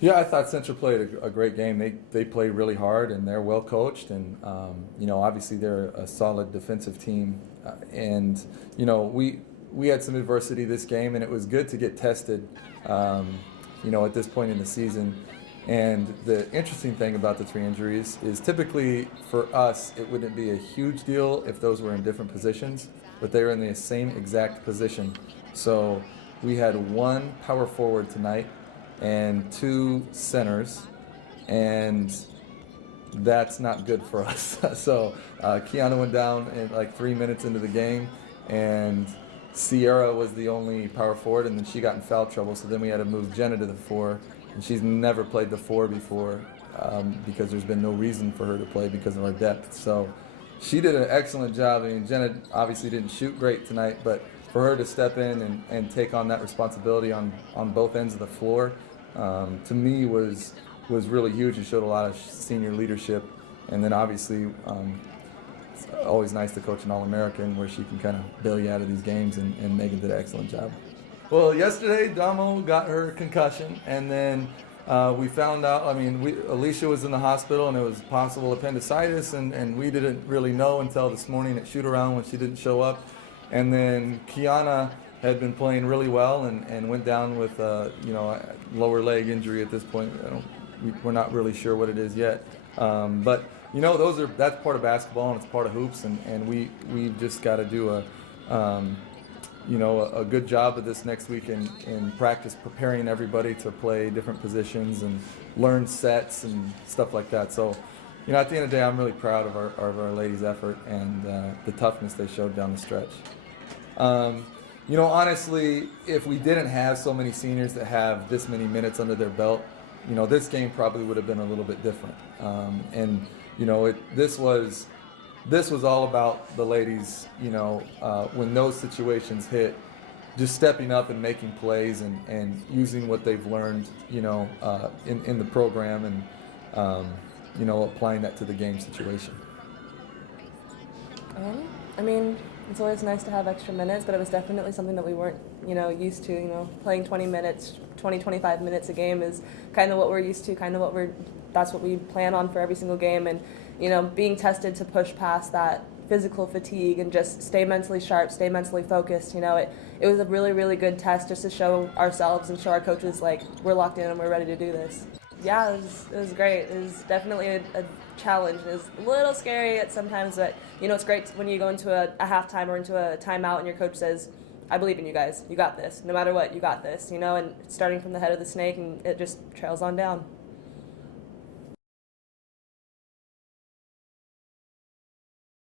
Yeah, I thought Central played a great game. They play really hard and they're well coached, and obviously they're a solid defensive team. And we had some adversity this game, and it was good to get tested. At this point in the season. And the interesting thing about the 3 injuries is typically for us it wouldn't be a huge deal if those were in different positions, but they were in the same exact position. So we had 1 power forward tonight and 2 centers, and that's not good for us. So Kiana went down in like 3 minutes into the game, and Sierra was the only power forward, and then she got in foul trouble, so then we had to move Jenna to the 4, and she's never played the 4 before because there's been no reason for her to play because of our depth. So she did an excellent job. I mean, Jenna obviously didn't shoot great tonight, but for her to step in and take on that responsibility on both ends of the floor, to me was really huge. It showed a lot of senior leadership, and then obviously it's always nice to coach an All-American where she can kind of bail you out of these games, and Megan did an excellent job. Well, yesterday Damo got her concussion, and then we found out, Alicia was in the hospital and it was possible appendicitis, and we didn't really know until this morning at shoot-around when she didn't show up. And then Kiana had been playing really well and went down with a lower leg injury at this point. We're not really sure what it is yet. But that's part of basketball and it's part of hoops, and we've just got to do a good job of this next week in practice, preparing everybody to play different positions and learn sets and stuff like that. So, at the end of the day, I'm really proud of our ladies' effort and the toughness they showed down the stretch. Honestly, if we didn't have so many seniors that have this many minutes under their belt, this game probably would have been a little bit different. This was all about the ladies, when those situations hit, just stepping up and making plays and using what they've learned, in the program and, applying that to the game situation. It's always nice to have extra minutes, but it was definitely something that we weren't, used to. Playing 25 minutes a game is kind of what we're used to, that's what we plan on for every single game. And, being tested to push past that physical fatigue and just stay mentally sharp, stay mentally focused, it was a really, really good test just to show ourselves and show our coaches, like, we're locked in and we're ready to do this. Yeah, it was great. It was definitely a challenge. It was a little scary at sometimes, but, it's great when you go into a halftime or into a timeout and your coach says, I believe in you guys. You got this. No matter what, you got this, and starting from the head of the snake, and it just trails on down.